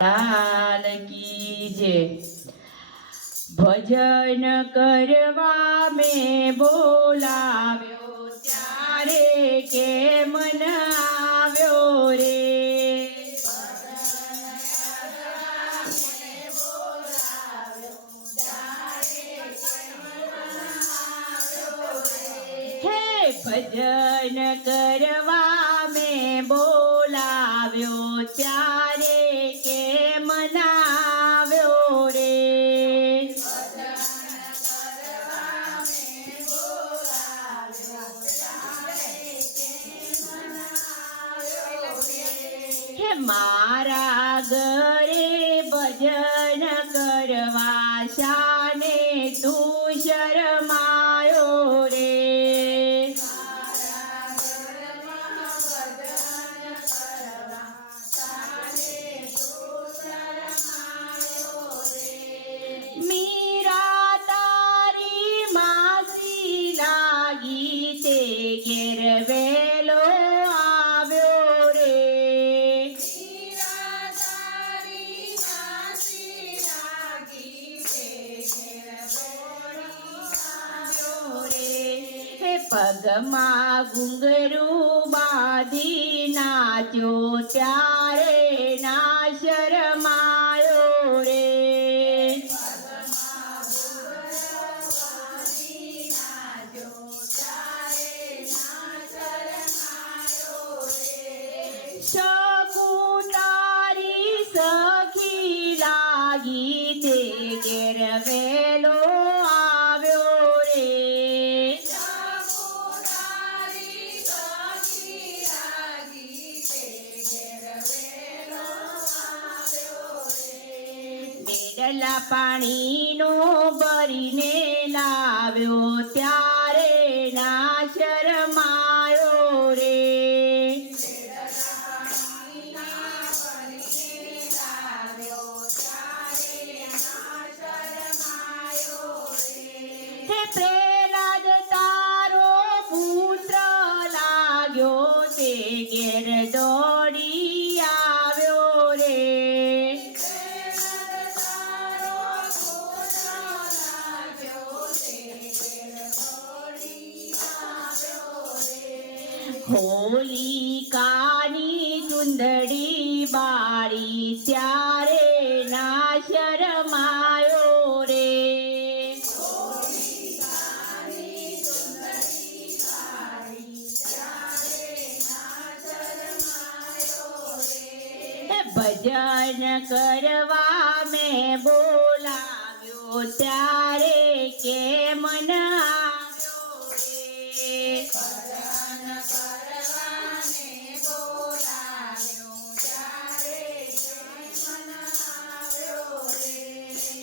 લાલ કી જય. ભજન કરવા મેં બોલાવ્યો ત્યારે કેમ ન આવ્યો રે. હે ભજન કરવા મેં બોલાવ્યો ત્યારે કેમ ન આવ્યો રે. હે મારા ઘરે ભજન કરવા શાને તું શરમાયો રે. મીરા તારી માસી લાગી તે ઘેર વેલો આવ્યો રે. હે પગમાં ઘૂંઘરું બાંધી નાચ્યો ત્યારે ના શરમાયો રે. શકું તારી સખી લાગી તે ઘેર વેલો આવ્યો રે. બેડલા પાણીનો ભરીને લાવ્યો ત્યારે ના શરમાયો રે. હે પ્રહલાદ તારો પુત્ર લાગ્યો તે ઘેર દોડી આવ્યો રે. હોલિકાની ચુંદડી બાળી ત્યારે ના શરમાયો રે. ભજન કરવા મેં બોલાવ્યો ત્યારે કેમ ન આવ્યો રે.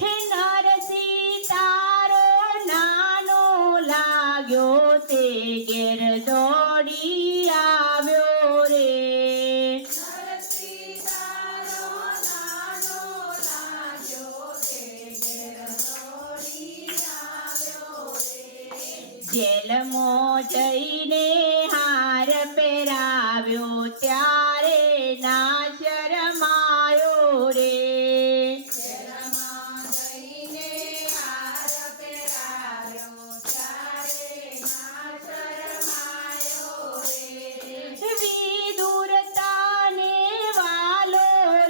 હે નરસિંહ તારો નાનો લાગ્યો તે ઘેર દોડી આવ્યો રે. જેલમાં જઈને હાર પહેરાવ્યો ત્યારે ના શરમાયો રે. વિદુરતાને વાલો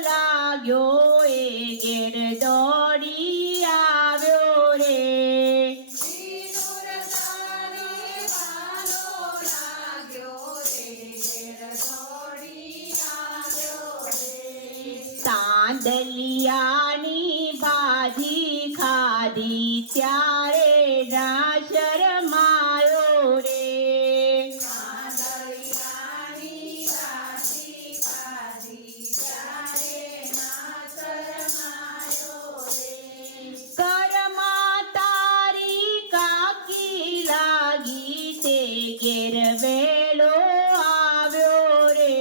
લાગ્યો એ ઘેર દોડી આવ્યો રે. તાંદલિયાની ભાજી ખાધી ત્યારે ના શરમાયો રે. કરમાં તારી કાકી લાગી તે ઘેર વેલો આવ્યો રે.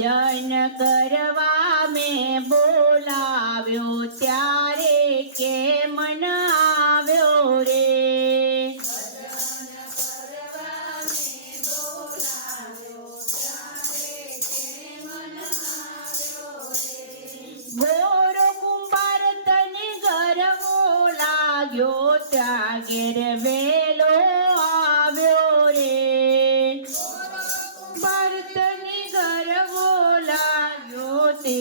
ભજન કરવા મેં બોલાવ્યો ત્યારે કેમ ન આવ્યો રે ગોરો કુંભાર તને ગરવો લાગ્યો ત્યાં ઘેર વેલો આવ્યો રે ભરતને ગરવો લાગ્યો તે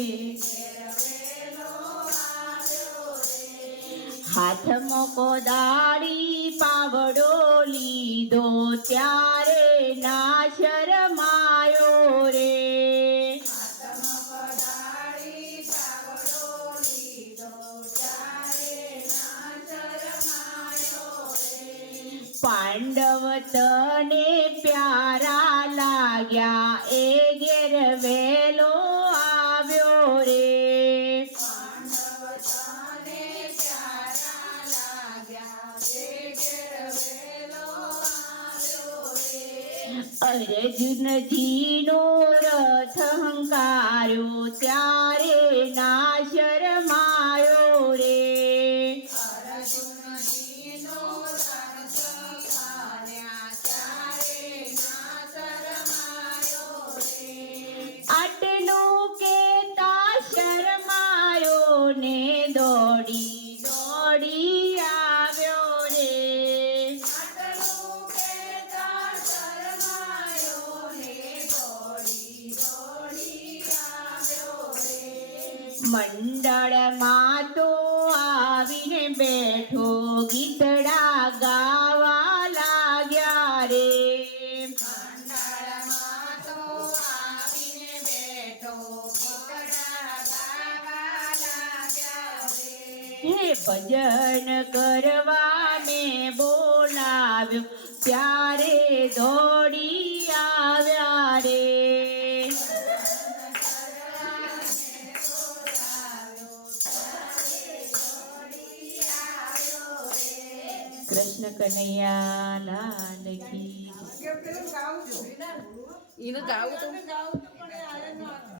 હાથમાં કોદાળી પાવડો લીધો ત્યારે ના શરમાયો રે પાંડવ તને પ્યારા લાગ્યા એ ઘેર વેલો આવ્યો રે અર્જુનજીનો રથ હંકાર્યો ત્યારે ના શરમાયો રે આટલું કેતા શરમાયો ને દોડી દોડી આવ્યો રે મંડળમાં તો આવીને બેઠો ગીતડા ગાવા લાગ્યા રે હે ભજન કરવા મેં બોલાવ્યો ત્યારે દોડી આવ્યા રે કૃષ્ણ કનૈયા લાલ કી એને ગાવું તો